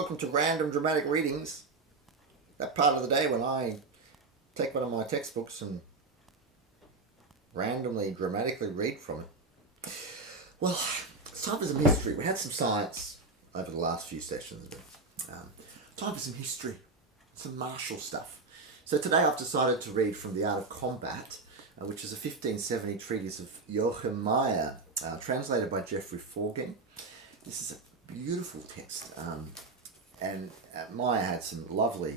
Welcome to Random Dramatic Readings. That part of the day when I take one of my textbooks and randomly, dramatically read from it. Well, it's time for some history. We had some science over the last few sessions, but time for some history, some martial stuff. So today I've decided to read from The Art of Combat, which is a 1570 treatise of Joachim Meyer, translated by Geoffrey Forgan. This is a beautiful text, and Meyer had some lovely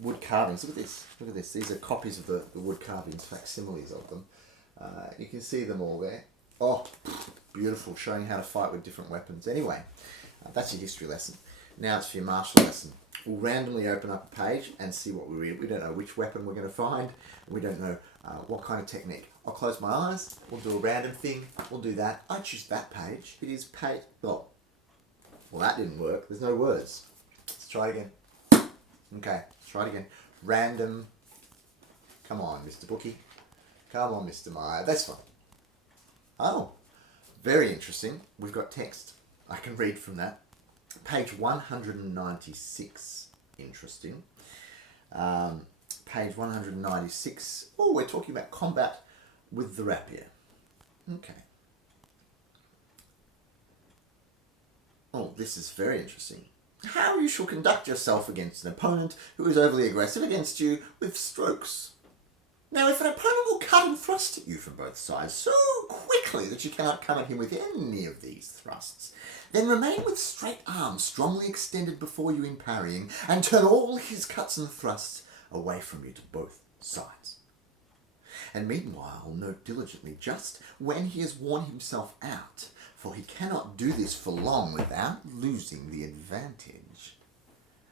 wood carvings. Look at this. Look at this. These are copies of the wood carvings, facsimiles of them. You can see them all there. Oh, beautiful, showing how to fight with different weapons. Anyway, that's your history lesson. Now it's for your martial lesson. We'll randomly open up a page and see what we read. We don't know which weapon we're going to find. We don't know what kind of technique. I'll close my eyes. We'll do a random thing. We'll do that. I choose that page. It is page... Well, that didn't work. There's no words. Let's try it again. Okay, let's try it again. Random. Come on, Mr. Bookie. Come on, Mr. Meyer. That's fine. Oh, very interesting. We've got text. I can read from that. Page 196. Interesting. Page 196. Oh, we're talking about combat with the rapier. Okay. Oh, this is very interesting. How you shall conduct yourself against an opponent who is overly aggressive against you with strokes. Now, if an opponent will cut and thrust at you from both sides so quickly that you cannot come at him with any of these thrusts, then remain with straight arms strongly extended before you in parrying, and turn all his cuts and thrusts away from you to both sides. And meanwhile, note diligently just when he has worn himself out, for he cannot do this for long without losing the advantage.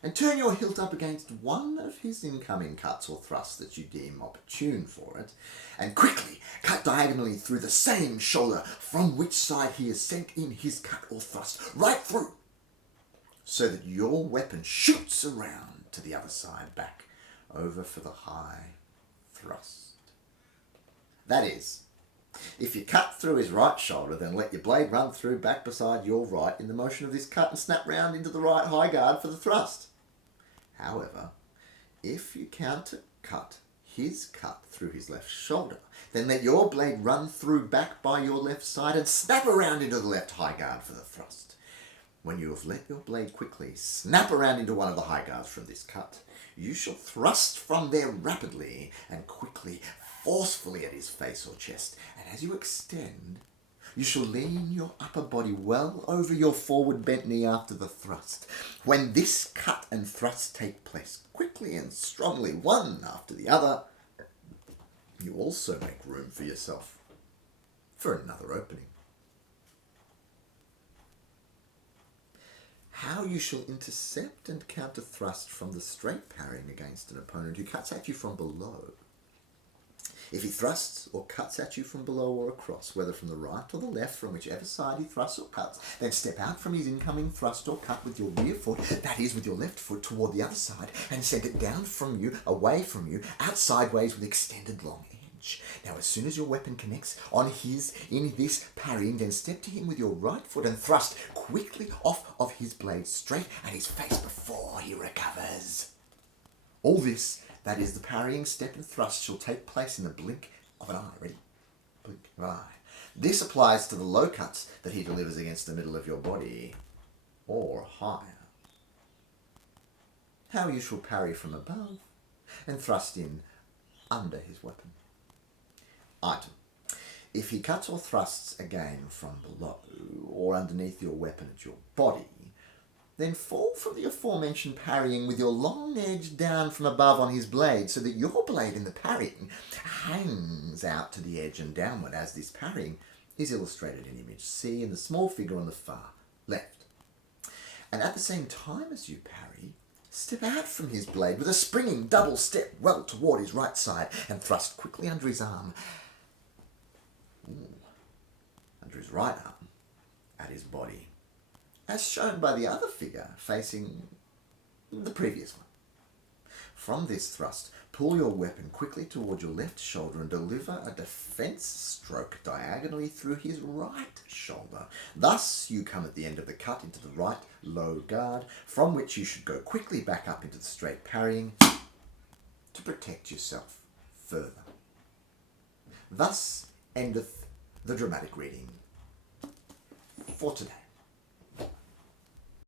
And turn your hilt up against one of his incoming cuts or thrusts that you deem opportune for it, and quickly cut diagonally through the same shoulder from which side he has sent in his cut or thrust, right through, so that your weapon shoots around to the other side, back over for the high thrust. That is, if you cut through his right shoulder, then let your blade run through back beside your right in the motion of this cut and snap round into the right high guard for the thrust. However, if you counter-cut his cut through his left shoulder, then let your blade run through back by your left side and snap around into the left high guard for the thrust. When you have let your blade quickly snap around into one of the high guards from this cut, you shall thrust from there rapidly and quickly, forcefully at his face or chest, and as you extend, you shall lean your upper body well over your forward bent knee after the thrust. When this cut and thrust take place quickly and strongly, one after the other, you also make room for yourself for another opening. How you shall intercept and counter thrust from the straight parrying against an opponent who cuts at you from below. If he thrusts or cuts at you from below or across, whether from the right or the left, from whichever side he thrusts or cuts, then step out from his incoming thrust or cut with your rear foot, that is, with your left foot, toward the other side, and send it down from you, away from you, out sideways with extended long edge. Now, as soon as your weapon connects in this parrying, then step to him with your right foot and thrust quickly off of his blade straight at his face before he recovers. All this, that is, the parrying step and thrust, shall take place in the blink of an eye. Ready? Blink of an eye. This applies to the low cuts that he delivers against the middle of your body, or higher. How you shall parry from above and thrust in under his weapon. Item. If he cuts or thrusts again from below or underneath your weapon at your body, then fall from the aforementioned parrying with your long edge down from above on his blade, so that your blade in the parrying hangs out to the edge and downward, as this parrying is illustrated in image C in the small figure on the far left. And at the same time as you parry, step out from his blade with a springing double step well toward his right side and thrust quickly under his arm, under his right arm, at his body, as shown by the other figure facing the previous one. From this thrust, pull your weapon quickly toward your left shoulder and deliver a defense stroke diagonally through his right shoulder. Thus, you come at the end of the cut into the right low guard, from which you should go quickly back up into the straight parrying to protect yourself further. Thus endeth the dramatic reading for today.